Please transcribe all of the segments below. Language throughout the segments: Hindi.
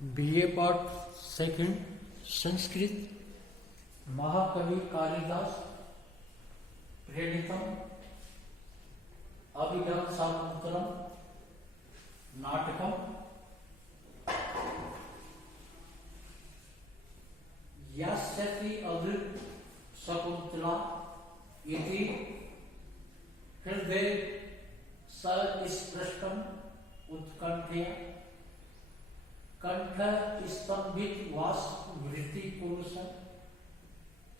बीए पार्ट सेकंड संस्कृत महाकवि कालिदास प्रणीतम अभिज्ञान शाकुंतलम नाटकम यास्यति अदृत शकुंतला इति हृदय सस्पृष्टम उत्कंठया कंठ स्तंभित वास वृत्ति पुरुष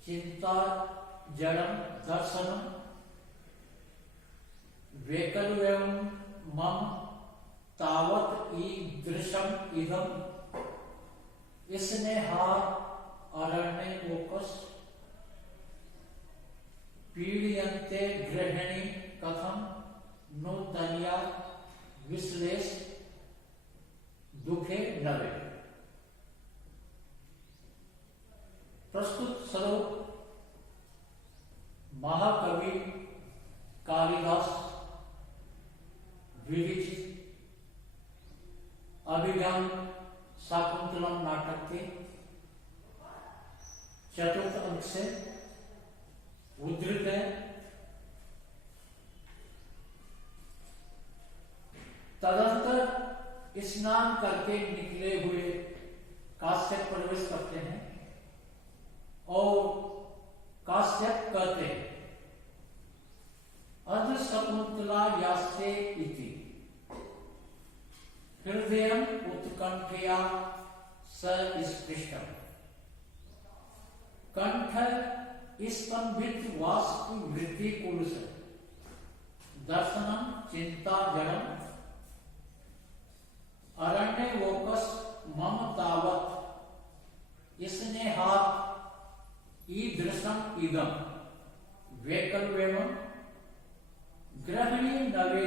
चिंता जड़म दर्शनम वैकल्यम मम तावत ईदृशम इदम इसने हार अरण्य ओकस पीड़यन्ते गृहिणी कथम नूतनिया विश्लेष दुखे नवे। प्रस्तुत श्लोक महाकवि कालिदास विरचित अभिज्ञान शाकुंतलम नाटक के चतुर्थ अंक से उद्धृत है। तदंतर स्नान करके निकले हुए काश्यप प्रवेश करते हैं और काश्यप कहते हैं अध शकुंतला यास्ते इति हृदयम उत्कंठया सस्पृष्टम कंठ स्तंभित वास्तु वृत्ति पुरुष दर्शनम चिंता जड़म अरण्य वोकस मम तावत इसने हाथ ईदृशम इदम वैकल्यम गृहिणी नवे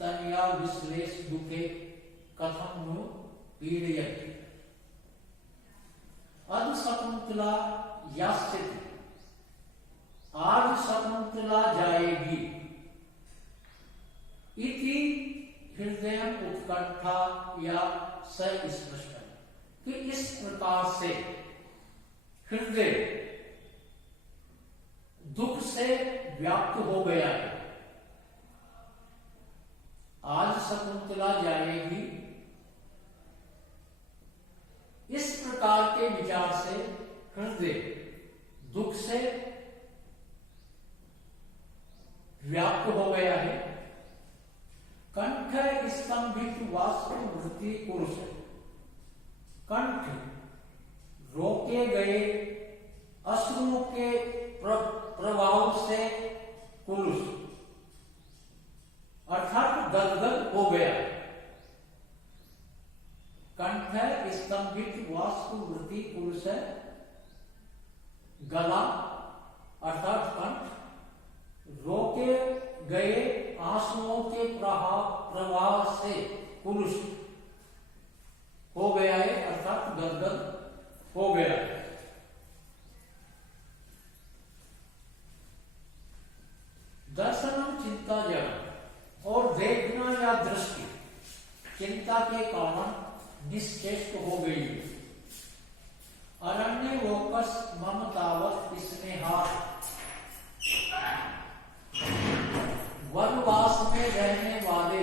तनया विश्लेष दुखे कथम नु पीड़यति अद शकुंतला यास्यति आज शकुंतला जाएगी इति हृदय उत्कंठा या सस्पृष्ट कि इस प्रकार से हृदय दुख से व्याप्त हो गया है। आज शकुंतला जाएगी इस प्रकार के विचार से हृदय दुख से व्याप्त हो गया है। कंठ स्तंभित वास्तु वृत्ति पुरुष कंठ रोके गए अश्रुओं के प्रभाव से पुरुष अर्थात गदगद हो गया। कंठ स्तंभित वास्तु वृत्ति पुरुष गला अर्थात कंठ रोके गए आंसुओं के प्रवाह से पुरुष हो गया है अर्थात गदगद हो गया है। दर्शनम चिंता जड़ और देखना या दृष्टि चिंता के कारण निश्चेष्ट हो गई है। अरण्य वोकस मम तावत स्नेहार वनवास में रहने वाले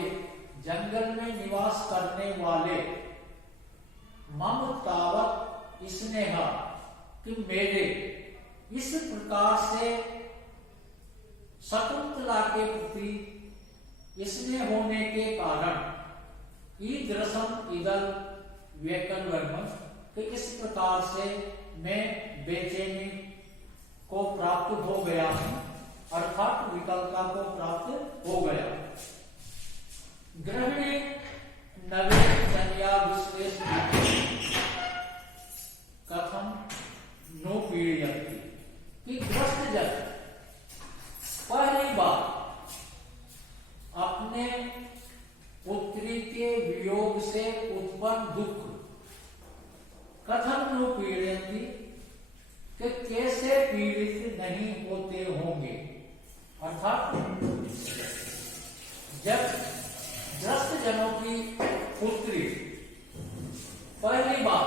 जंगल में निवास करने वाले मम तावत स्नेहा कि मेरे इस प्रकार से शकुंतला के प्रति स्नेह होने के कारण ईदृशम इदल वैकल्यम कि इस प्रकार से मैं बेचैनी को प्राप्त हो गया हूं अर्थात विकल्पता को प्राप्त हो गया। गृहिणी नवे संज्ञा विश्लेष कथम नो पीड़यति कि ग्रस्त जन पहली बार अपने पुत्री के वियोग से उत्पन्न दुख कथम नो पीड़यति कि कैसे पीड़ित नहीं होते होंगे अर्थात जब ग्रस्त जनों की पुत्री पहली बार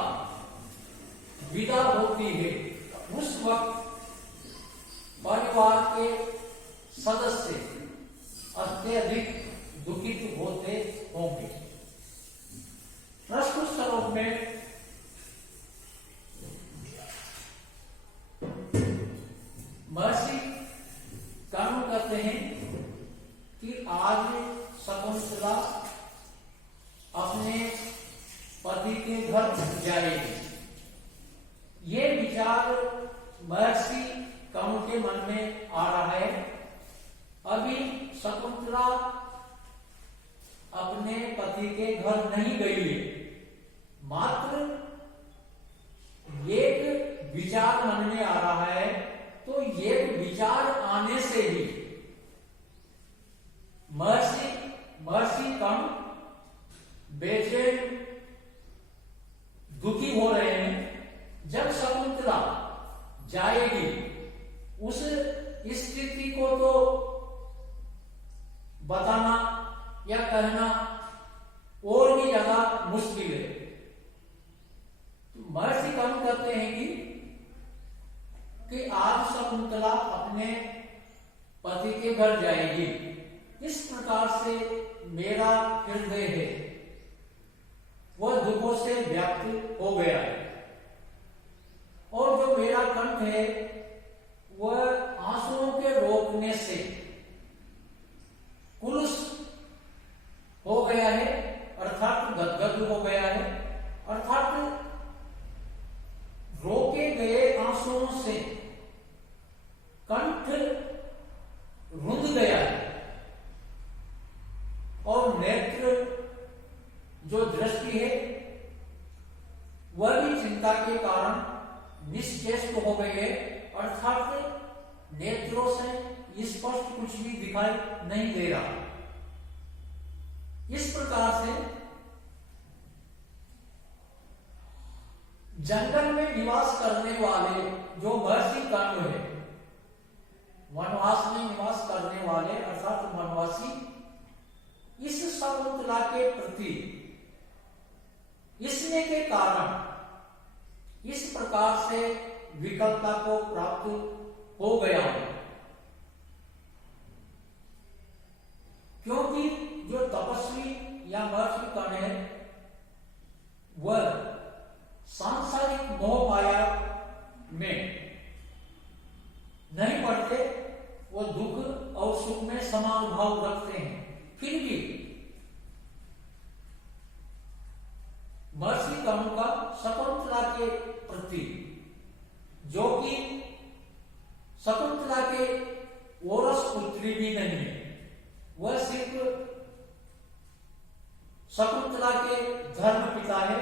विदा होती है उस वक्त परिवार के सदस्य अत्यधिक दुखित होते होंगे। प्रस्तुत श्लोक में महर्षि कर्म कहते हैं कि आज शकुंतला अपने पति के घर जाएगी। ये विचार महर्षि कर्म के मन में आ रहा है। अभी शकुंतला अपने पति के घर नहीं गई है, मात्र एक विचार मन में आ रहा है। तो ये विचार आने से ही महर्षि कम बेचैन दुखी हो रहे हैं। जब शकुंतला जाएगी उस स्थिति को तो बताना या कहना और भी ज्यादा मुश्किल है। महर्षि कम कहते हैं कि आज शकुंतला अपने पति के घर जाएगी। इस प्रकार से मेरा हृदय है वह दुखों से व्याप्त हो गया है और जो मेरा कंठ है वह आंसुओं के रोकने से कुलुष हो गया है, अर्थात गदगद हो गया है, अर्थात रोके गए आंसुओं से कंठ रुंध गया है और नेत्र जो दृष्टि है वह भी चिंता के कारण निश्चेष्ट हो गई है, अर्थात नेत्रों से स्पष्ट कुछ भी दिखाई नहीं दे रहा। इस प्रकार से जंगल में निवास करने वाले जो महर्षि कर्म है, वनवास में निवास करने वाले अर्थात वनवासी, इस शकुंतला के प्रति स्नेह के कारण इस प्रकार से विकलता को प्राप्त हो गया है। क्योंकि जो तपस्वी या महर्षि कण है वह सांसारिक मोह माया में नहीं पड़ते, वो दुख और सुख में समान भाव रखते हैं। फिर भी महर्षि कण का शकुंतला के प्रति, जो कि शकुंतला के औरस पुत्री भी नहीं है, वह सिर्फ शकुंतला के धर्म पिता है,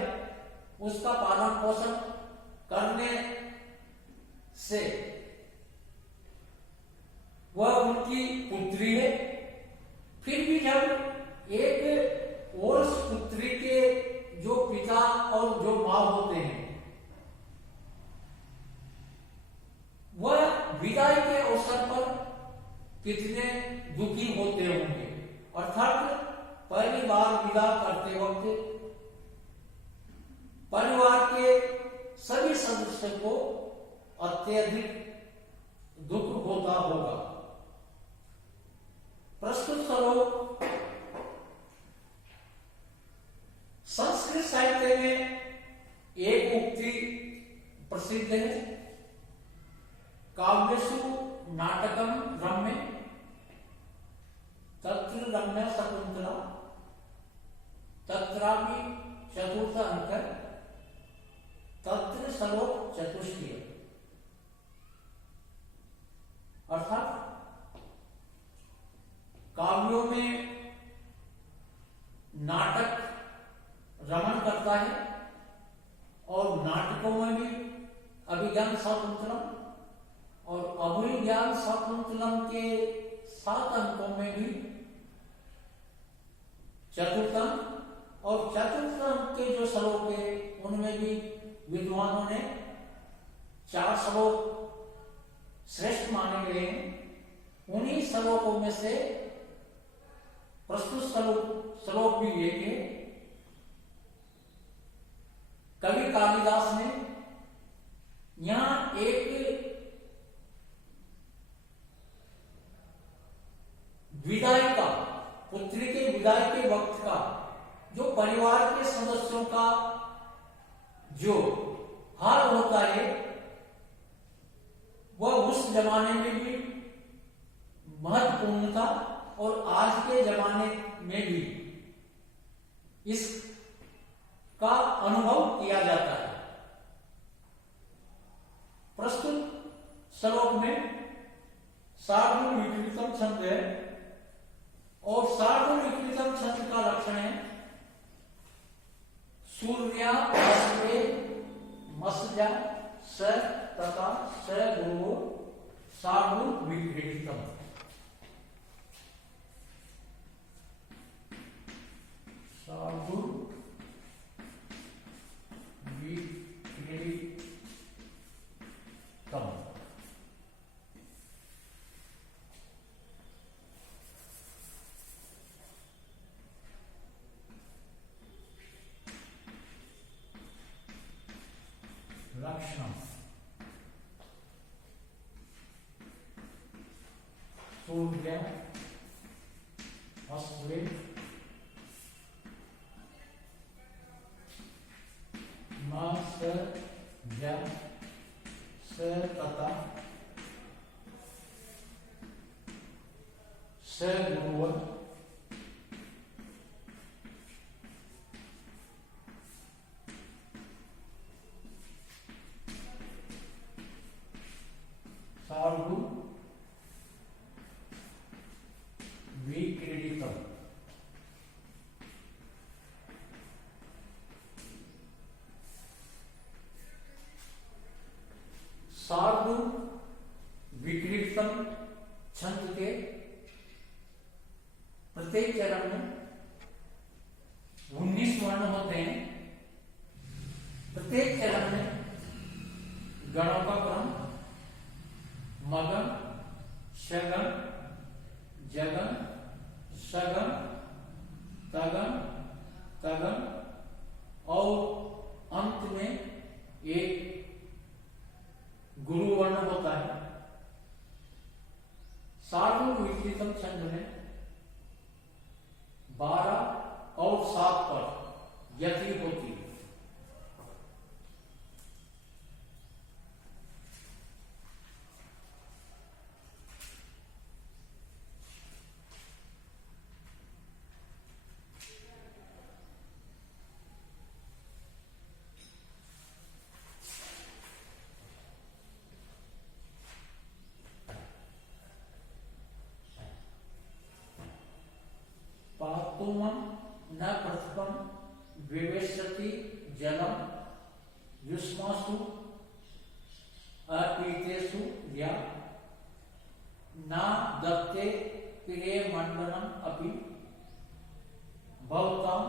उसका पालन पोषण करने से वह उनकी पुत्री है। फिर भी जब एक औरस पुत्री के जो पिता और जो मां होते हैं वह विदाई के अवसर पर कितने दुखी होते होंगे, अर्थात पहली बार विदा करते वक्त परिवार के सभी सदस्य को अत्यधिक दुख होता होगा। प्रस्तुत श्लोक संस्कृत साहित्य में एक उक्ति प्रसिद्ध है, काव्यसु नाटकम रम्य तत्र रम्य शकुंतला तत्रापि चतुर्थ अंक तत्र श्लोक चतुष्टय। अर्थात काव्यों में नाटक रमण करता है और नाटकों में भी अभिज्ञान शाकुंतलम और अभिज्ञान शाकुंतलम के 7 अंकों में भी चतुर्थम और चतुर्थ अंक के जो श्लोक है उनमें भी विद्वानों ने 4 श्लोक श्रेष्ठ माने गए हैं। उन्हीं श्लोकों में से प्रस्तुत श्लोक भी एक है। कालिदास ने यहां एक विदाई का, पुत्री के विदाई के वक्त का जो परिवार के सदस्यों का जो हाल होता है वह उस जमाने में भी महत्वपूर्ण था और आज के जमाने में भी इसका अनुभव किया जाता है। प्रस्तुत श्लोक में सार्वगुण विकृतम छंद है और सार्वगुण विकृतम छंद का लक्षण है सूर्या मस्या स तथा स गुरु सार्वगुण विकृतम। सार्वगुण विकृतम लक्षणम सूर्य अस्वे स तथा स गुरुवर सार्वगुण विक्रीडितम। सार्वगुण विक्रीडितम छंद के प्रत्येक चरण में 19 वर्ण होते हैं। प्रत्येक चरण में गणों का क्रम मगन, शगन, जगन, सगन, तगन, तगन और अंत में एक गुरु वर्ण होता है। सार्वगुण विकृतम छंद में 12 और 7 पर यति होती है। पातुमं न प्रथमं विवेशति जलम युष्मासु अपीतेषु या न दत्ते प्रिय मंडनम अपि भवताम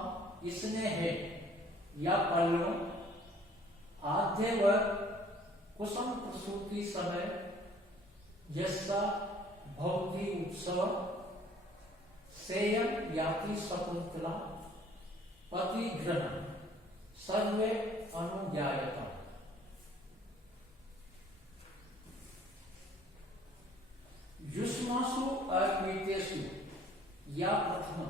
इसने है या पल्लव आद्य व कुसुम प्रसूति समय यस्ता भवती उत्सव सेयम याति शकुंतला पति ग्रहण सर्वे अनुज्ञायता। युष्मासु अपीतेषु या प्रथम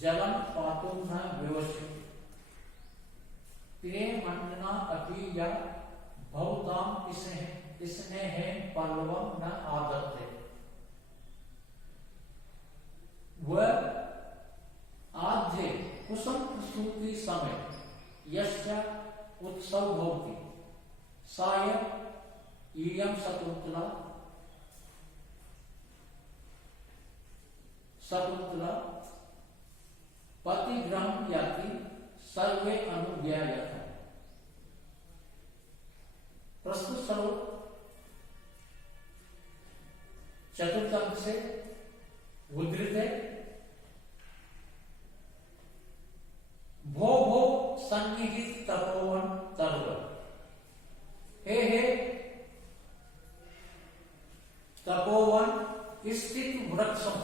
जलम पातुम न विवशति प्रिय मंडना अपि या भवताम इसने है पल्लवम न आदत्ते। वह आद्य कुसुम प्रसूति समय यस्य उत्सव भवति साय इयं शकुंतला पतिग्रहं याति सर्वे अनुज्ञायतः। प्रस्तुत श्लोक चतुर्थ अंक से उद्धृत है। भो भो सन्निहित तपोवन तरुण हे तपोवन स्थित वृक्षम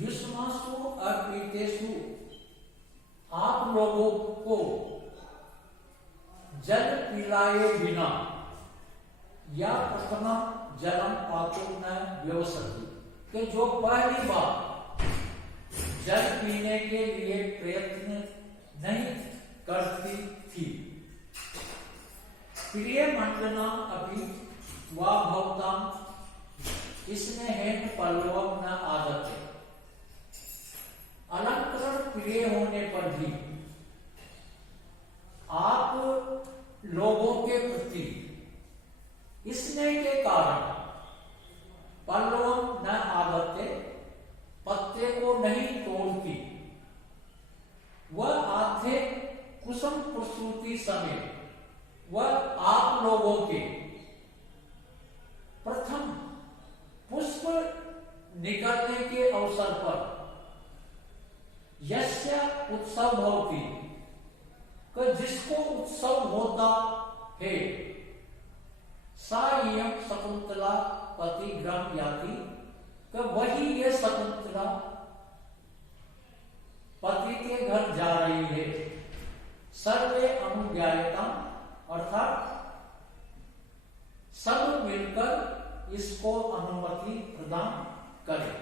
युष्मासु अर्पितेषु लोगों को जल पिलाए बिना या प्रथम जलम पातुम न व्यवसति, कि जो पहली बार जल पीने के लिए प्रयत्न नहीं करती थी। प्रिय मंडना अभी वा भवताम स्नेहेन पल्लवम न आदते। अलंकरण प्रिय होने पर भी आप लोगों के प्रति स्नेह के कारण पल्लवम न आदते, पत्ते को नहीं तोड़ती। वह आधे कुसुम प्रसूति समय वह आप लोगों के प्रथम पुष्प निकलने के अवसर पर यस्य उत्सव होती, जिसको उत्सव होता है, सायं शकुंतला पति ग्राम याति, वही ये शकुंतला पति के घर जा रही है। सर्वे अनुज्ञायता, अर्थात सब मिलकर इसको अनुमति प्रदान करें।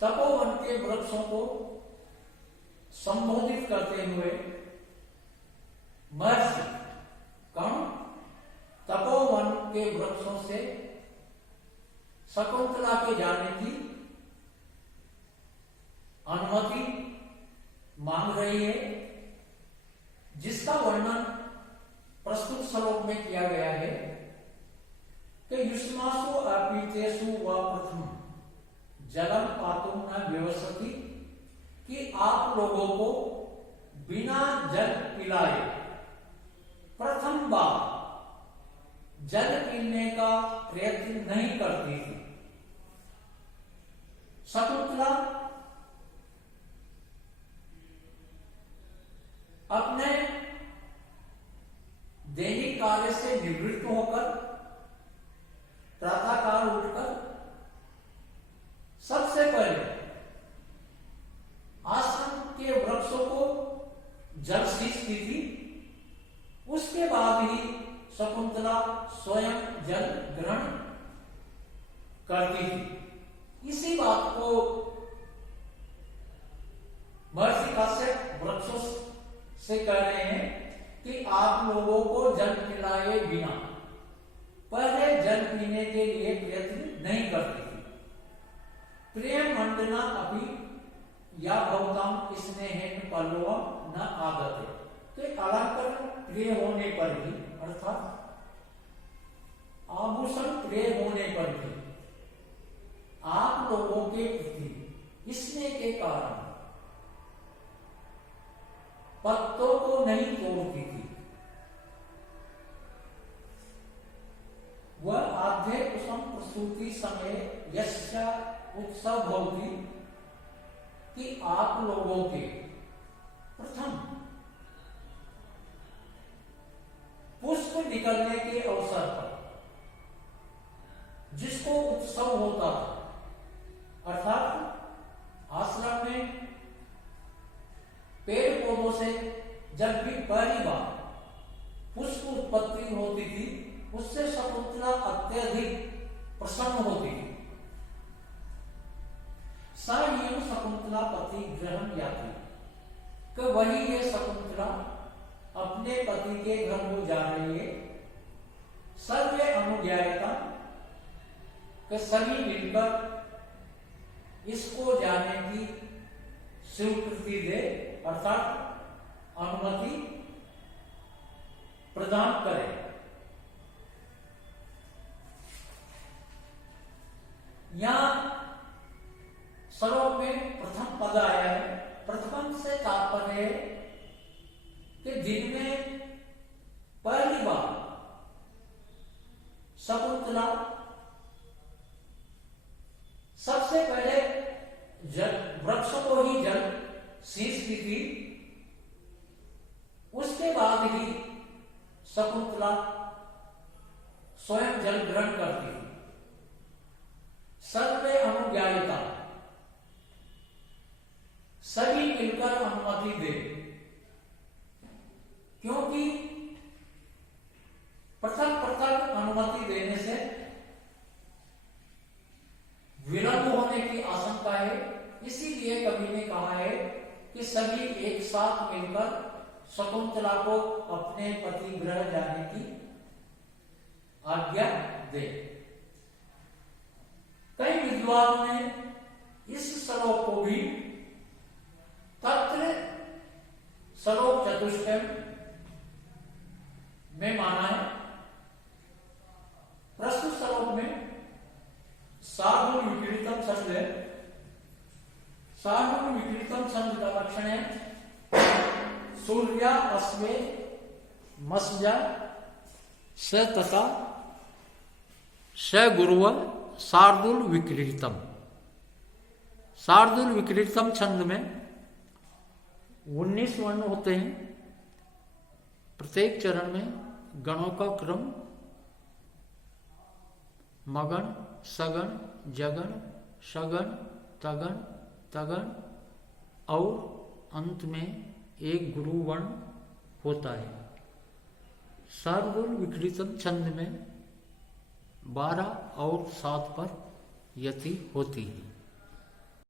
तपोवन के वृक्षों को संबोधित करते हुए महर्षि कौन तपोवन के वृक्षों से शकुंतला के जाने की अनुमति मांग रही है, जिसका वर्णन प्रस्तुत श्लोक में किया गया है कि युष्मासु अपीतेषु व प्रथम जलम पातुम न व्यवसति, कि आप लोगों को बिना जल पिलाए प्रथम बार जल पीने का प्रयत्न नहीं करती थी। शकुंतला अपने दैनिक कार्य से निवृत्त होकर प्रातःकाल उठकर सबसे पहले आश्रम के वृक्षों को जल सींचती थी। उसके बाद ही शकुंतला स्वयं जल ग्रहण करती थी। इसी बात को महर्षि काश्यप वृक्षों से कह रहे हैं कि आप लोगों को जल पिलाए बिना पहले जल पीने के लिए प्रयत्न नहीं करती थी। प्रिय मंडना अभी या भवताम स्नेहेन पल्लवम न आदते, तो अलंकरण प्रिय होने पर भी, अर्थात आभूषण प्रिय होने पर भी आप लोगों के प्रति स्नेह के कारण पत्तों को नहीं तोड़ती थी। वह आधे कुसुम प्रसूति समय यस्य उत्सव होती, कि आप लोगों के प्रथम पुष्प निकलने के अवसर पर जिसको उत्सव होता था, अर्थात आश्रम में पेड़ पौधों से जब भी पहली बार पुष्प उत्पत्ति होती थी, उससे शकुंतला अत्यधिक प्रसन्न होती थी। सायं शकुंतला पति ग्रहण याति, कि वही ये शकुंतला अपने पति के घर को जा रही है। सर्वे अनुज्ञायता, कि सभी मिलकर इसको जाने की स्वीकृति दे, अर्थात अनुमति प्रदान करें। यहां श्लोक में प्रथम पद आया है। प्रथम से तात्पर्य है कि जिनमें पहली बार शकुंतला सबसे पहले जल वृक्ष को ही जल सींचती थी, उसके बाद ही शकुंतला स्वयं जल ग्रहण करती थी। सर्वे अनुज्ञायता, है, इसीलिए कवि ने कहा है कि सभी एक साथ मिलकर शकुंतला को अपने पति गृह जाने की आज्ञा दे। कई विद्वानों ने इस श्लोक को भी तत्र श्लोक चतुष्टयम में माना है। प्रस्तुत श्लोक में सार्वभौम विक्रीतम छंद है। सार्वभौम विक्रीतम छंद का लक्षण है सूर्या अस्वे मस्या स तथा स गुरुव शार्दूल विक्रीतम। शार्दूल विक्रीतम छंद में 19 वर्ण होते हैं। प्रत्येक चरण में गणों का क्रम मगन, सगन, जगन, शगन, तगन, तगन और अंत में एक गुरु वर्ण होता है। शार्दूल विक्रीतम छंद में 12 और 7 पर यति होती है।